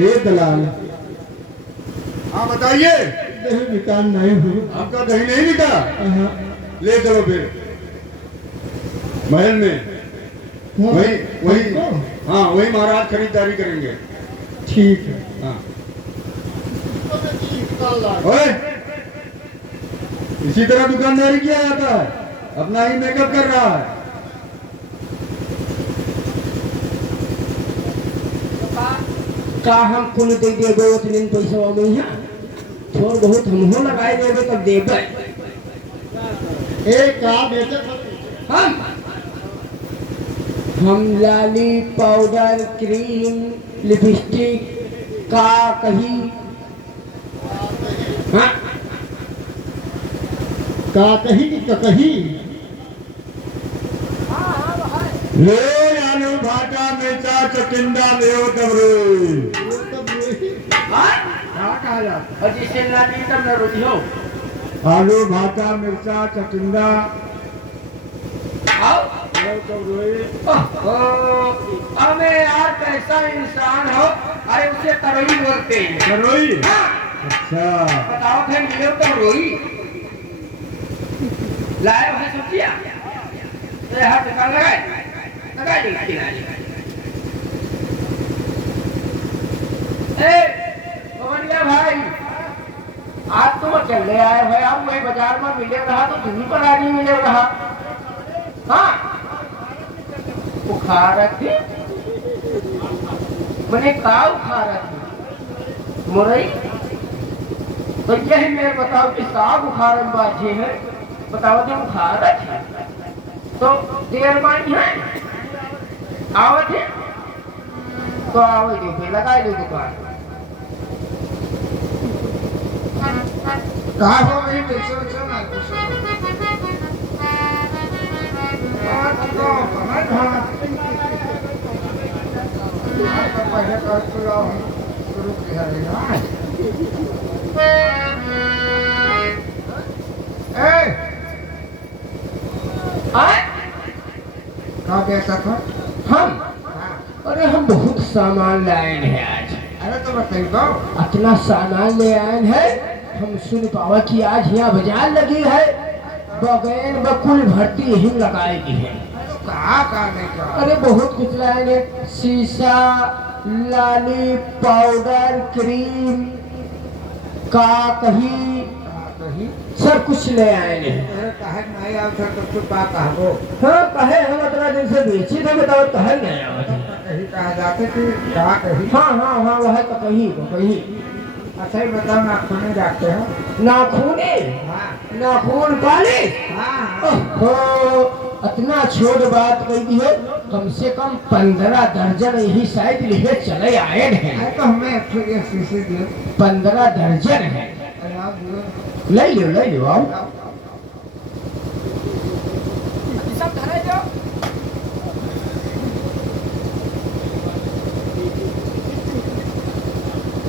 ये दलाल। हाँ बताइए। नहीं निकाल नहीं हुई। आपका कहीं नहीं निकला? ले चलो फिर महल में। वही वही हाँ वही महाराज खरीदारी करेंगे। ठीक है। हाँ ओए, इसी तरह दुकानदारी किया जाता है। अपना ही मेकअप कर रहा है। का हम कुल दे देबे उतने पैसा में है थोड़ बहुत हम हो लगाए देबे तब देबे एक का बेचे हम लाली पाउडर क्रीम लिपस्टिक का कहीं हाँ का कहीं की कहीं ले आलू भाटा मिर्चा चटिंडा ले तबरोई। क्या कहा जाता? और जिसे लाली तब न रोटी हो आलू भाटा मिर्चा चटिंडा आओ ले तबरोई। हमें यार कैसा इंसान हो अरे उसे तरोई बोलते हैं तरोई? हाँ। अच्छा बताओ थे मिले तो रोई लाए भाई सब्जियां ये हाथ निकाल लगाए लगा दी ए भवनिया भाई आज तुम चले आए भाई आप वही बाजार में मिले रहा तो तुम्ही पर आज नहीं मिले रहा हाँ बुखार थी मैंने का बुखार थी मुरई तो यही मैं बताओ कि साग बुखार बाजी है बताओ जो बुखार है तो देर बानी है आवत है तो आओ जो फिर लगा दो दुकान कहा हो वही बेचो बेचो ना कुछ तो कमर हाँ तो पहले कर तो लाओ शुरू किया रहेगा। कहाँ बेचा था? हम अरे हम बहुत सामान लाए हैं आज अरे तो बताइए इतना सामान ले आए हैं हम सुन पावा कि आज यहाँ बाजार लगी है बगैर बकुल भर्ती ही लगाएगी है कहाँ नहीं का? अरे बहुत कुछ लाए हैं शीशा लाली पाउडर क्रीम का कहीं सब कुछ ले आए हैं कहे नहीं आओ तो तू का कहबो? हाँ कहे हम इतना दिन से बेची थे बताओ कहे नहीं आवत है कहीं कहा जाते कि कहा कहीं? हाँ हाँ हाँ वह तो कहीं अच्छा ही बताओ नाखून जाते हो? नाखूने हाँ नाखून पाले हाँ इतना छोट बात कही दी हो कम से कम 15 दर्जन यही शायद लिए चले आए हैं अरे तो हमें एक शीशे दिए 15 दर्जन है अरे आप दिए ले लो आओ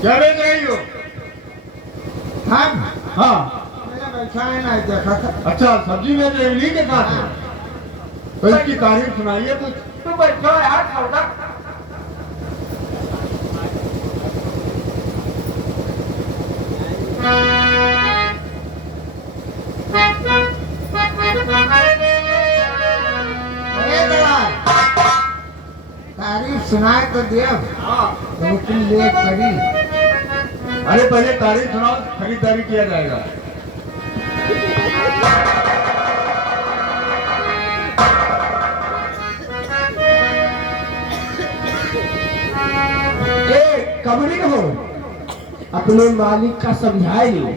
क्या बेच रही हो? हम हाँ मैंने बैठा है ना देखा था। अच्छा सब्जी बेच रही हो नहीं देखा था? तो इसकी तारीफ सुनाइए कुछ। तू बैठो यार सौदा तारीफ सुनाए तो देव लेकिन लेट करी। अरे पहले तारीफ सुनाओ खरीदारी किया जाएगा। कबड़ी हो अपने मालिक का समझाए लो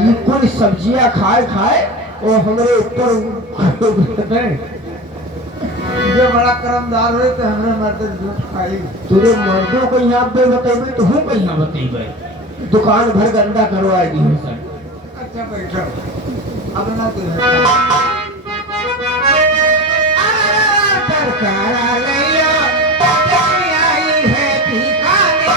ये कुल सब्जियां खाए और हमारे ऊपर जो बड़ा कर्मदार हुए तो हमने मर्द झूठ खाई। तुझे मर्दों को यहाँ पे बतेबे तो हम यहाँ बतेबे दुकान भर गंदा करवाएगी है सर। अच्छा बैठो अब ना तो सरकारा लिया आई है भिखारी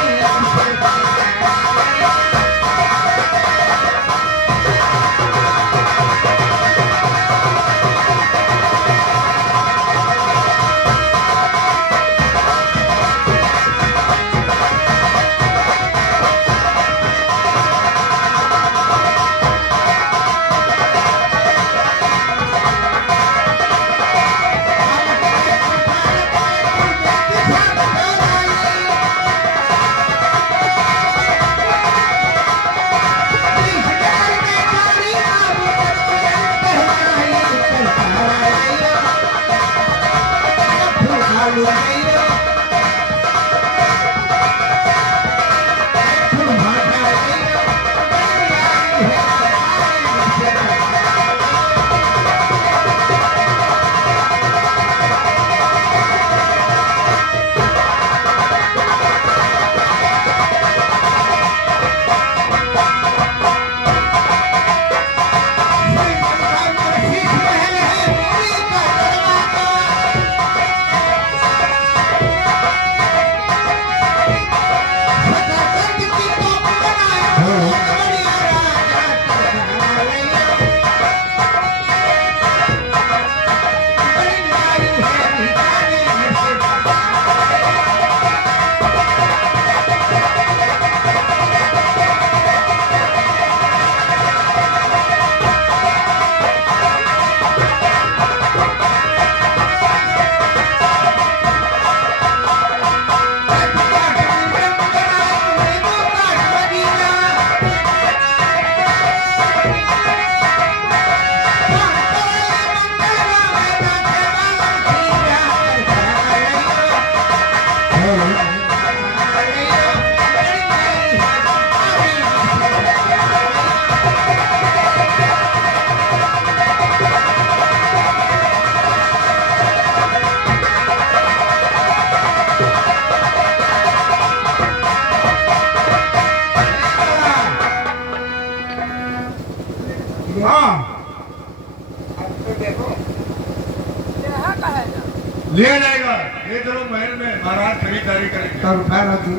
ले जाएगा, ले चलो महल में, महाराज खरीदारी करेंगे। तो रुपया रखी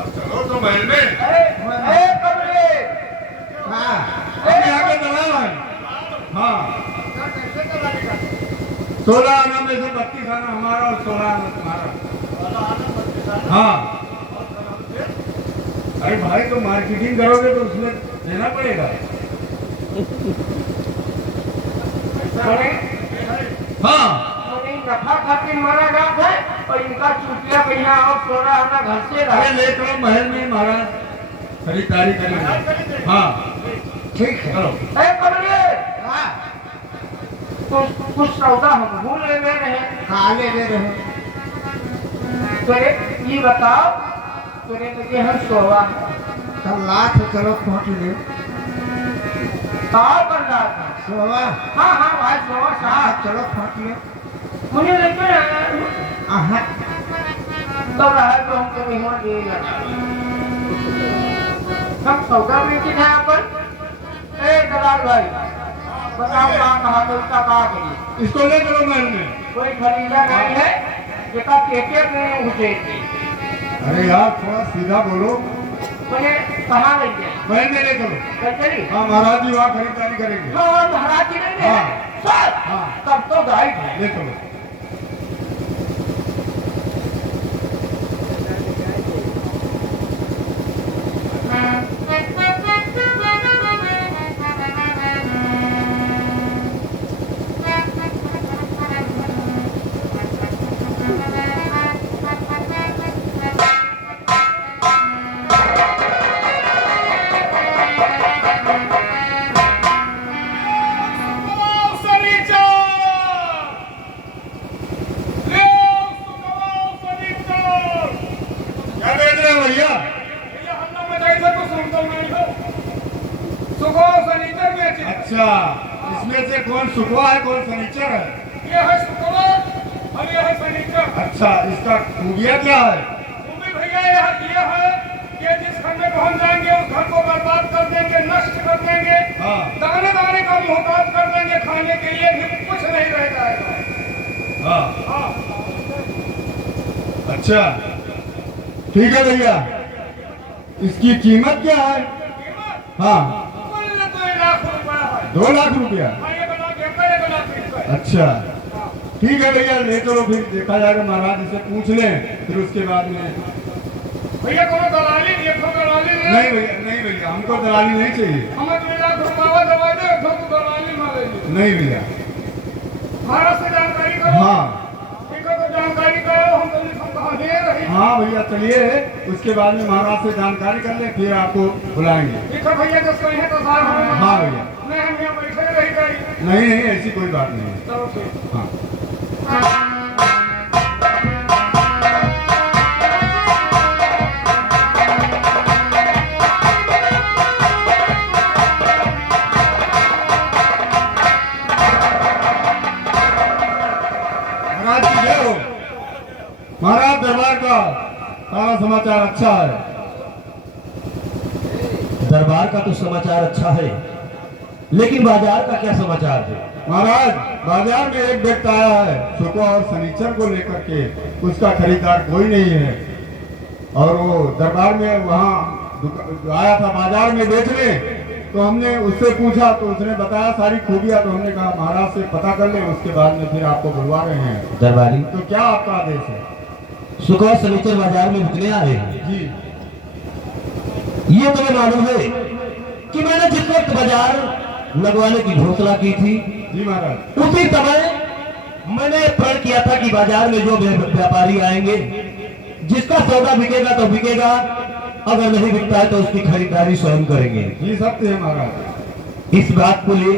अब चलो तो महल में। हाँ अभी आगे चलाओ भाई। हाँ 16 आना में से 32 आना हमारा और 16 आना तुम्हारा। हाँ अरे भाई तो मार्केटिंग करोगे तो उसमें देना पड़ेगा। हाँ नफा खातिर मारा जाता है और इनका चुटिया भैया और 16 आना घर से रहा। अरे ले चलो महल में, महाराज खरीदारी करेंगे। हाँ ठीक है चलो। हाँ कुछ सौदा हम भूल ले रहे हैं। काले दे रहे तेरे ये बताओ, तेरे लगे हम सोवा कल लाख चलो खोट ले और कर रहा था। सोवा हाँ हाँ भाई सोवा साहब चलो खोट ले मुझे लगे आहा तो रहा तो हमको मेहमान दे लगा हम सौदा बेची था अपन। ए दलाल भाई बताओ कहाँ तो उसका कहा करिए। इसको ले चलो महल में। कोई खरीदा नहीं है जेका केके में घुसे थे। अरे यार थोड़ा सीधा बोलो। मुझे कहाँ ले गए महल में ले चलो। कचरी हाँ महाराज जी वहाँ खरीदारी करेंगे। हाँ महाराज जी नहीं हाँ। है सर हाँ। तब तो गाइड है। ले चलो। अच्छा इसमें से कौन सुखवा है कौन फर्नीचर है? ये है शुक्रवार और ये है फर्नीचर। अच्छा इसका खूबियाँ क्या है? खूबी भैया यह है कि जिस घर में हम जाएंगे उस घर हाँ हाँ अच्छा ठीक है भैया, इसकी कीमत क्या है? कीमत हाँ कुल 2 लाख रुपया है। 2 लाख रुपया। हाँ, 1 लाख 1 लाख रुपया। अच्छा हाँ। ठीक है भैया, ले चलो फिर देखा जाएगा, महाराज से पूछ लें फिर उसके बाद में। भैया कोनो दलाली नहीं, एक ठो दलाली नहीं भैया, नहीं भैया, हमको दलाली नहीं चाहिए। हमें 2 लाख रुपया दवा दे, एक ठो तो दलाली मारे ली। नहीं भैया। भारत से जानकारी करो। हाँ ठीक है, तो जानकारी करो, हम जल्दी हम कहाँ दे रही। हाँ भैया चलिए, उसके बाद में महाराज से जानकारी कर ले, फिर आपको बुलाएंगे। ठीक है भैया, जब कहीं है तो सार हम। हाँ भैया। नहीं, हम यहाँ बैठे रही गई। नहीं नहीं, ऐसी कोई बात नहीं है। चलो ठीक। हाँ महाराज की जय हो। महाराज दरबार का सारा समाचार अच्छा है। दरबार का तो समाचार अच्छा है, लेकिन बाजार का क्या समाचार है? महाराज बाजार में एक व्यक्ति आया है, शुक्र और शनिचर को लेकर के, उसका खरीदार कोई नहीं है। और वो दरबार में वहाँ आया था बाजार में बेचने, तो हमने उससे पूछा तो उसने बताया सारी खूबियां, तो हमने कहा महाराज से पता कर ले, उसके बाद में फिर आपको बुलवा रहे हैं। दरबारी तो क्या आपका आदेश है? सुखा शनिचर बाजार में बिकने आए हैं। जी ये तुम्हें मालूम है कि मैंने जिस वक्त बाजार लगवाने की घोषणा की थी, जी महाराज। उसी समय मैंने प्रण किया था कि बाजार में जो व्यापारी आएंगे, जिसका सौदा बिकेगा तो बिकेगा, अगर नहीं बिकता है तो उसकी खरीदारी स्वयं करेंगे। जी सत्य है महाराज। इस बात को ले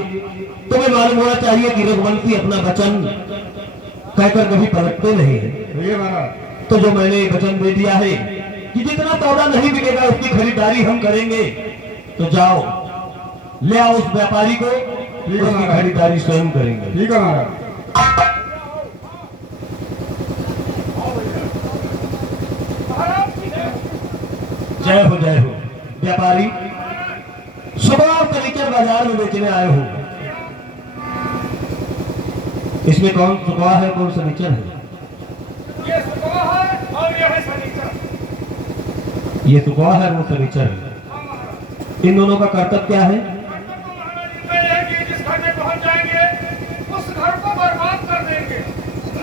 तुम्हें मालूम होना चाहिए कि रघुवंशी अपना वचन कहकर कभी पलटते नहीं है। भैया महाराज। तो जो मैंने वचन दे दिया है कि जितना सौदा नहीं बिकेगा उसकी खरीदारी हम करेंगे, तो जाओ ले आओ उस व्यापारी को, ठीक है उसकी महाराज। खरीदारी स्वयं करेंगे। ठीक है महाराज। महाराज की जय। जय हो जय हो। व्यापारी सुबह और शनिचर बाजार में बेचने आए हो, इसमें कौन सुबह है कौन शनिचर है? ये सुबह है और ये है शनिचर। ये सुबह है वो शनिचर है। हाँ महाराज। इन दोनों का कर्तव्य क्या है? कर्तव्य तो महाराज इतना ही है कि जिस घर में पहुंच जाएंगे उस घर को बर्बाद कर देंगे,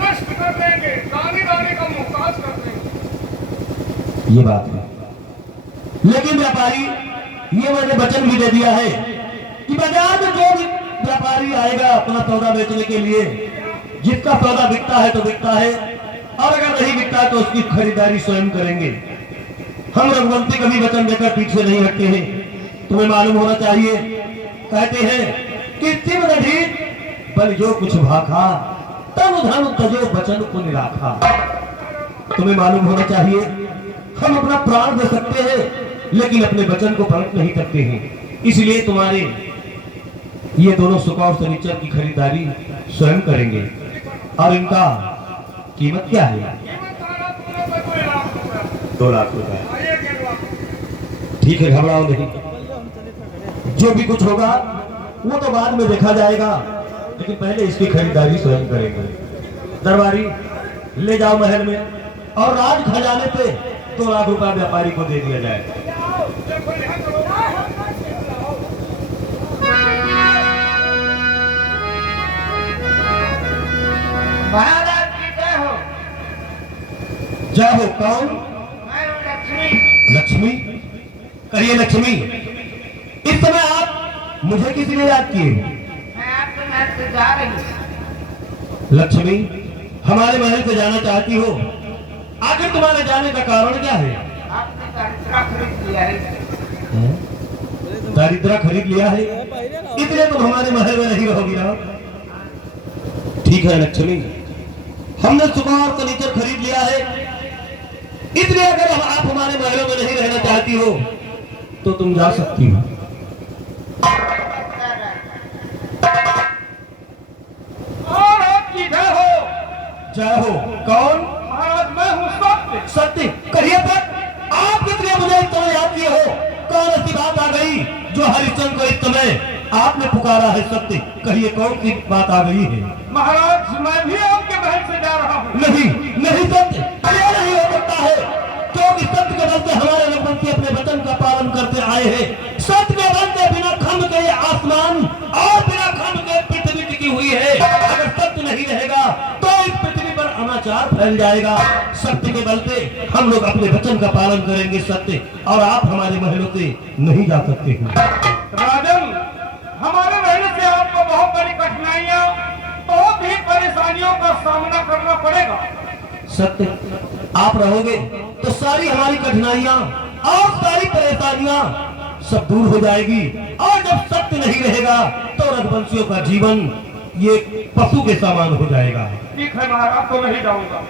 नष्ट कर देंगे, दानी दानी का मुहताज कर देंगे। ये बात है, लेकिन व्यापारी ये मैंने वचन भी दे दिया है कि बाजार में जो भी व्यापारी आएगा अपना सौदा बेचने के लिए, जिसका सौदा बिकता है तो बिकता है, और अगर नहीं बिकता है तो उसकी खरीदारी स्वयं करेंगे। हम रघुवंशी कभी वचन देकर पीछे नहीं हटते हैं। तुम्हें मालूम होना चाहिए, कहते हैं कि तिम नढ़ी बल जो कुछ भाखा, तब धन तजो वचन को निराखा। तुम्हें मालूम होना चाहिए हम अपना प्राण दे सकते हैं, लेकिन अपने वचन को पलट नहीं सकते हैं। इसलिए तुम्हारे ये दोनों सुखा और शनिचर की खरीदारी स्वयं करेंगे। और इनका कीमत क्या है? कीमत महाराज दोनों का 2 लाख रुपया। 2 लाख रुपए। और 1 लाख। ठीक है, घबराओ नहीं, जो भी कुछ होगा वो तो बाद में देखा जाएगा, लेकिन पहले इसकी खरीदारी स्वयं करेंगे। दरबारी ले जाओ महल में, और राज खजाने पे 2 लाख रुपया व्यापारी को दे दिया जाए। देखो यहाँ करो। महाराज की जय हो। जय हो। कौन? मैं हूँ लक्ष्मी। लक्ष्मी। कहिए लक्ष्मी, इस समय आप मुझे किस लिए याद किए? मैं आपके महल से जा रही हूँ। लक्ष्मी, हमारे महल से जाना चाहती हो, आखिर तुम्हारे जाने का कारण क्या है? आपने दरिद्रा खरीद लिया है। दारिद्रा खरीद लिया है, इसलिए तुम हमारे महल में नहीं रहोगी ना? ठीक है लक्ष्मी, हमने सुबह और शनिचर खरीद लिया है, इसलिए अगर आप हमारे महलों में नहीं रहना चाहती हो तो तुम जा सकती हो। और आपकी जय हो। जय हो। कौन? महाराज मैं हूँ सत्य। सत्य। कहिए तक आप कितने मुझे इस समय याद किए हो? कौन ऐसी बात आ गई जो हरिश्चंद्र को इस समय आपने पुकारा है? सत्य कहिए, कौन सी बात आ गई है? महाराज मैं भी आपके महल से नहीं नहीं सत्य ये नहीं हो सकता है, क्योंकि सत्य के बल से हमारे रघुवंशी अपने वचन का पालन करते आए हैं। सत्य के बल से बिना खंड के ये आसमान और बिना खंड के पृथ्वी टिकी हुई है। अगर सत्य नहीं रहेगा तो इस पृथ्वी पर अनाचार फैल जाएगा। सत्य के बल से हम लोग अपने वचन का पालन करेंगे सत्य, और आप हमारे महलों से नहीं जा सकते हैं। राजन, हमारे रहने से आपको बहुत बड़ी कठिनाइयां, बहुत ही परेशानियों का सामना करना पड़ेगा। सत्य आप रहोगे तो सारी हमारी कठिनाइयां और सारी परेशानियां सब दूर हो जाएगी, और जब सत्य नहीं रहेगा तो रघुवंशियों का जीवन ये पशु के समान हो जाएगा। ठीक है महाराज, तो नहीं जाऊंगा।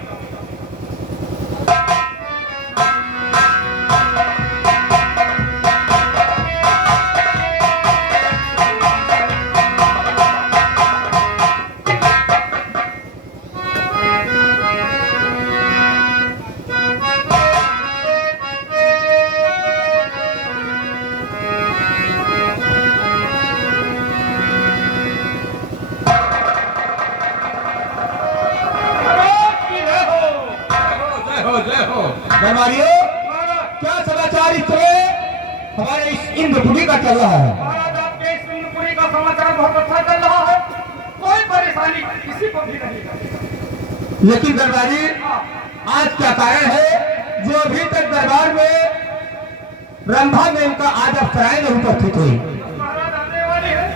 दरबारियों, क्या समाचार इस समय हमारे इस इंद्रपुरी का चल रहा है? महाराज, आपके इस इंद्रपुरी का समाचार बहुत अच्छा चल रहा है, कोई परेशानी किसी को भी नहीं है। लेकिन दरबारी, आज क्या कारण है जो अभी तक दरबार में रंभा में उनका आज अप्सराएं नहीं उपस्थित हुई? महाराज आने वाली है।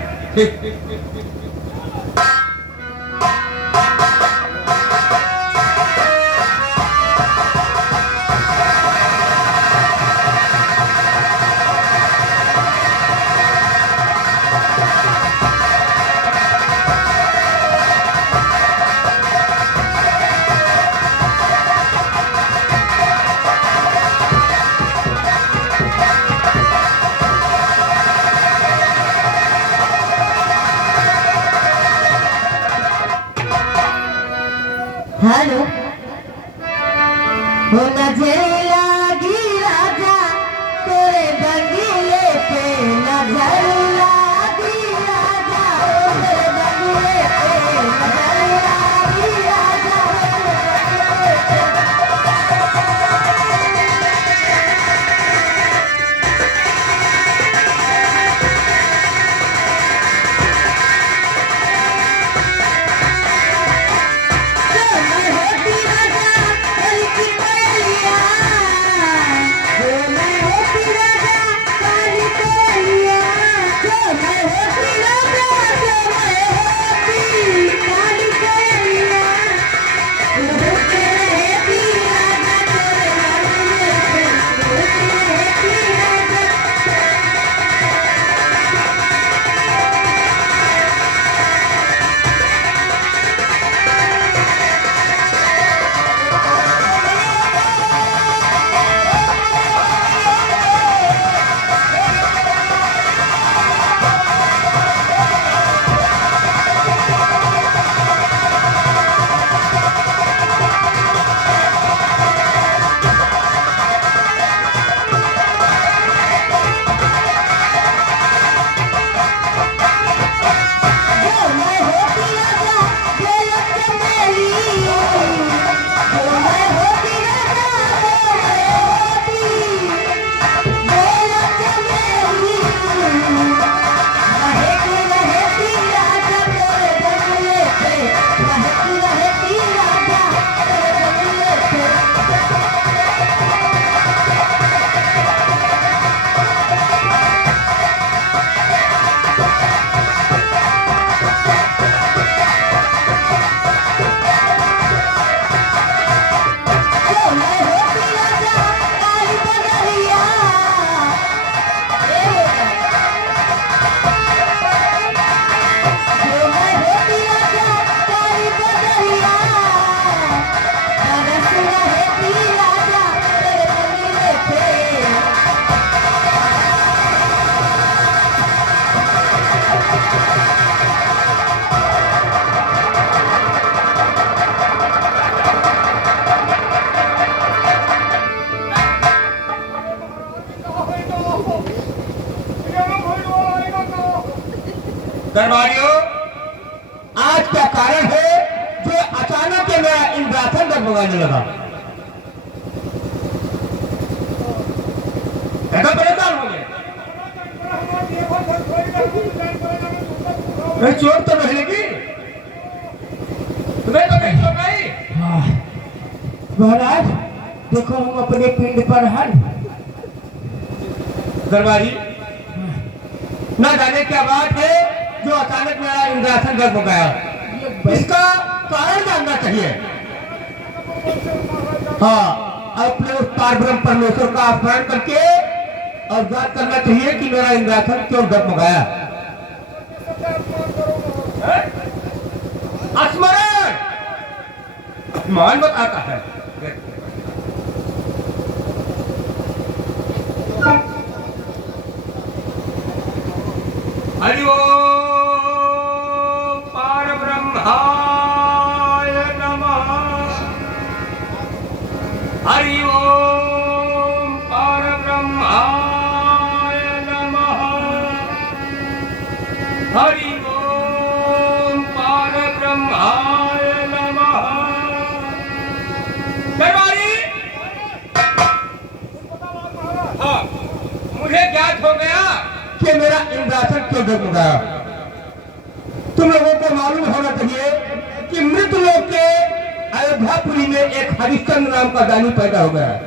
हेलो हो नजर लागी राजा तोरे बंगले पे, नजर लागी राजा तोरे बंगले पे, नजर लागी राजा तोरे बंगले पे। दरबारियों, आज क्या कारण है जो अचानक मेरा इन रात डगमगाने लगा। एकदम परेशान हो गए। कहीं चोट तो नहीं लगी? तुम्हें तो कहीं चोट आई? महाराज देखो हम अपने पिंड पर हैं। दरबारी न जाने क्या बात है जो अचानक मेरा इंद्रासन गर्भ हो गया, इसका कारण जानना चाहिए। हाँ, अपने उस पारब्रह्म परमेश्वर का स्मरण करके और जांच करना चाहिए कि मेरा इंद्रासन क्यों गर्भ हो गया। स्मरण मान बताता है। हरि ओम परब्रह्माय नमः। हरि ओम परब्रह्माय नमः। हरि ओम परब्रह्माय नमः। दरबारी, हाँ, मुझे ज्ञात हो गया कि मेरा इंद्रासन क्यों गर्भ हो गया। तुम लोगों को मालूम होना चाहिए कि मृत लोक के अयोध्यापुरी में एक हरिश्चंद्र नाम का दानी पैदा हो गया है,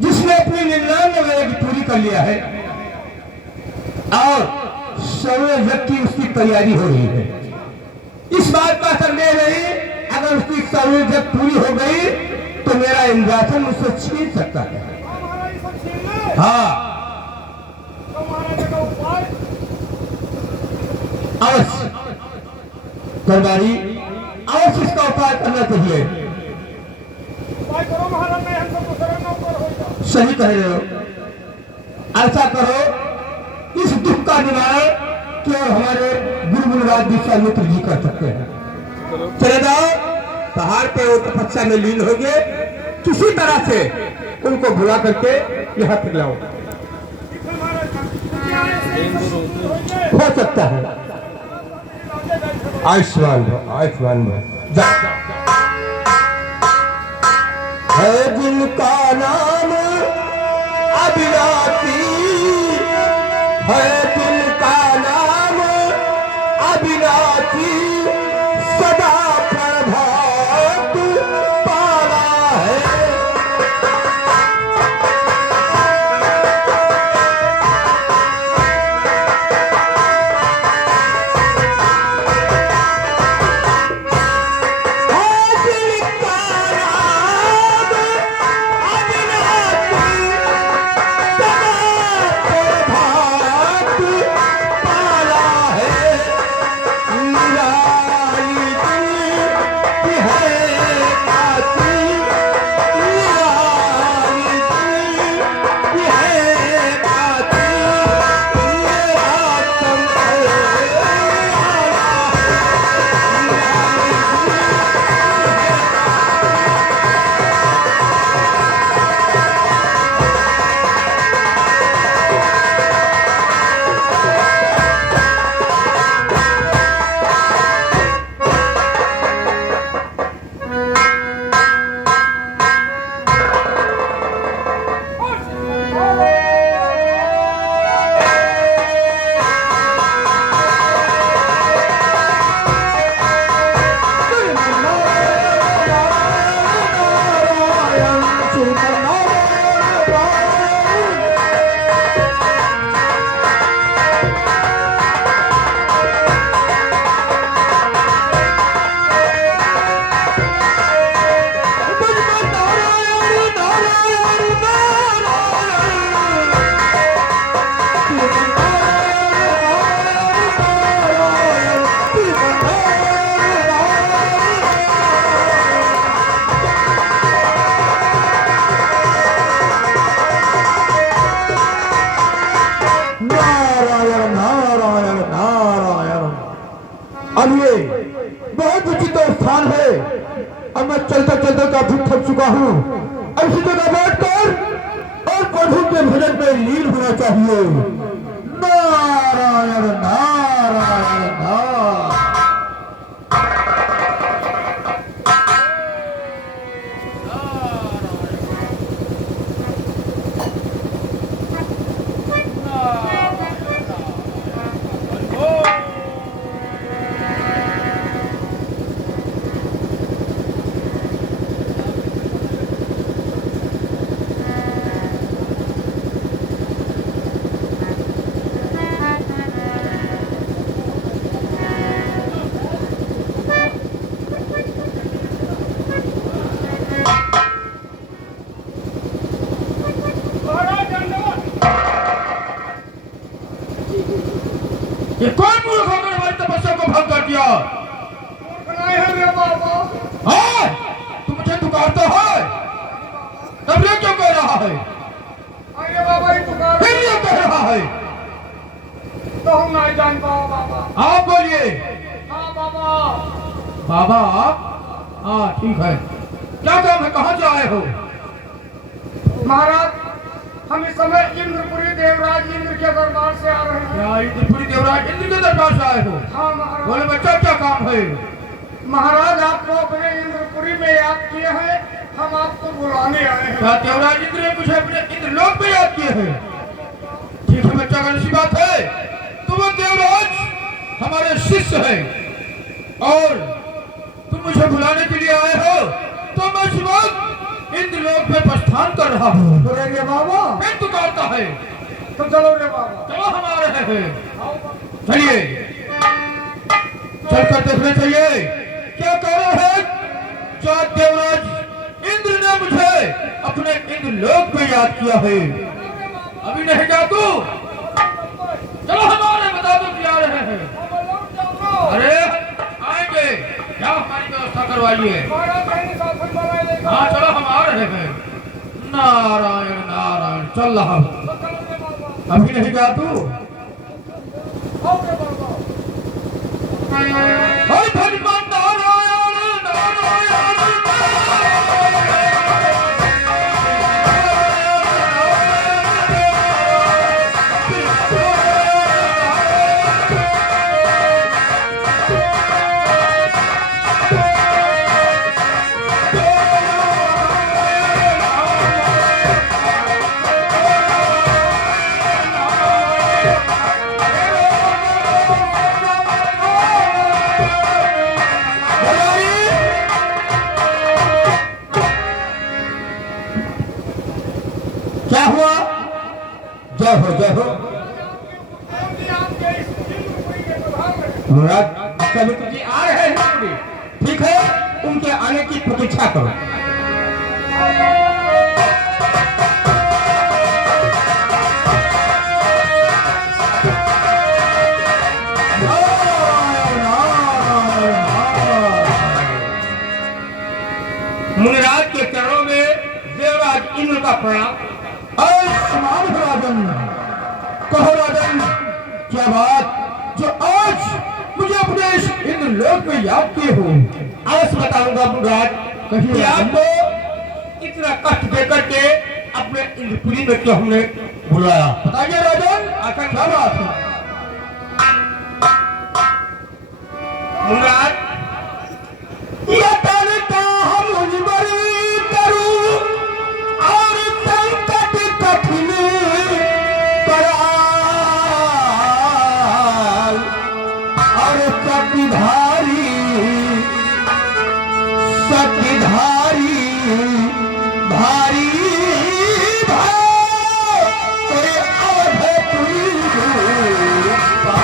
जिसने अपनी 99 वर्ष पूरी कर लिया है और 100वें व्यक्ति की उसकी तैयारी हो रही है। इस बात का संदेह नहीं, अगर उसकी 100वीं जब पूरी हो गई तो मेरा इंद्रासन मुझसे छीन सकता है। हाँ, अवश्य दरबारी, अवश्य इसका उपाय करना चाहिए। सही कह रहे हो। ऐसा करो, इस दुख का निवारण केवल हमारे गुरुमुनिराज विश्वामित्र जी कर सकते हैं। चले जाओ, पहाड़ पे वो तपस्या में लीन हो गए, किसी तरह से उनको बुला करके यहाँ तक लाओ। हो सकता है। आयुष्मान है जिनका नाम अविनाशी, है जिनका नाम अविनाशी, सदा प्रभात पाला है। अब ये बहुत उचित स्थान है। अब मैं चलते चलते काफी थक चुका हूँ। ऐसी जगह बैठकर और प्रभु के भजन में लीन होना चाहिए। नारायण नारायण नारायण। ये कौन मूर्ख होकर हमारी तपस्या को भंग कर दिया? नहीं है रे बाबा। हाँ, तू मुझे पुकारता है, तब ये क्यों कह रहा है? अरे बाबा ये पुकार फिर ये कह रहा है, तो हम नहीं जान पाओ बाबा। आप बोलिए। हाँ बाबा। बाबा आप? हाँ ठीक है, क्या काम है, कहाँ से आए हो? महाराज हम इस समय इंद्रपुरी देवराज इंद्र के दरबार से आ रहे हैं। क्या इंद्रपुरी देवराज इंद्र के दरबार से आए हो? हाँ महाराज। बोले बच्चा क्या काम है? महाराज आपको अपने इंद्रपुरी में याद किए हैं, हम आपको बुलाने आए हैं। क्या देवराज इंद्र ने मुझे अपने इंद्रलोक में याद किए हैं? ठीक है बच्चा, अगर ऐसी बात है तो वो देवराज हमारे शिष्य है और तुम मुझे बुलाने के लिए आए हो, तो मैं इस वक्त इंद्रलोक में प्रस्थान कर रहा हूँ। बोलेंगे बाबा? फिर तू कहता है, तो चलो रे बाबा। चलो हम आ रहे हैं। चलिए चलकर देखना चाहिए क्या कारण है जो देवराज इंद्र ने मुझे अपने इंद्रलोक में याद किया है। अभी नहीं जा तू, चलो हमारे बता दो कि आ रहे हैं। अरे आएंगे, क्या हमारी व्यवस्था करवाइए। हाँ चलो हम आ रहे हैं। नारायण नारायण, चल रहा हूँ। अभी नहीं जा तू। हर भगवान नारायण नारायण क्या हुआ? जय हो जय हो महाराज, कवित्र जी आ रहे हैं। ठीक है, उनके आने की प्रतीक्षा करो। मुनिराज के चरणों में देवराज इंद्र का प्रणाम। आयुष्मान हो राजन, कहो राजन क्या बात जो आज मुझे अपने इस इंद्रलोक में याद किए हो? अवश्य बताऊंगा मुनिराज, कहिए आपको इतना कष्ट देकर के अपने इंद्रपुरी में क्यों हमने बुलाया, बताइए राजन, आखिर क्या बात है? मुनिराज यह तानता हम बड़ी करूं और संकट कठिन कराल और सतीधारी भारी भाव कोई अवधपुरी का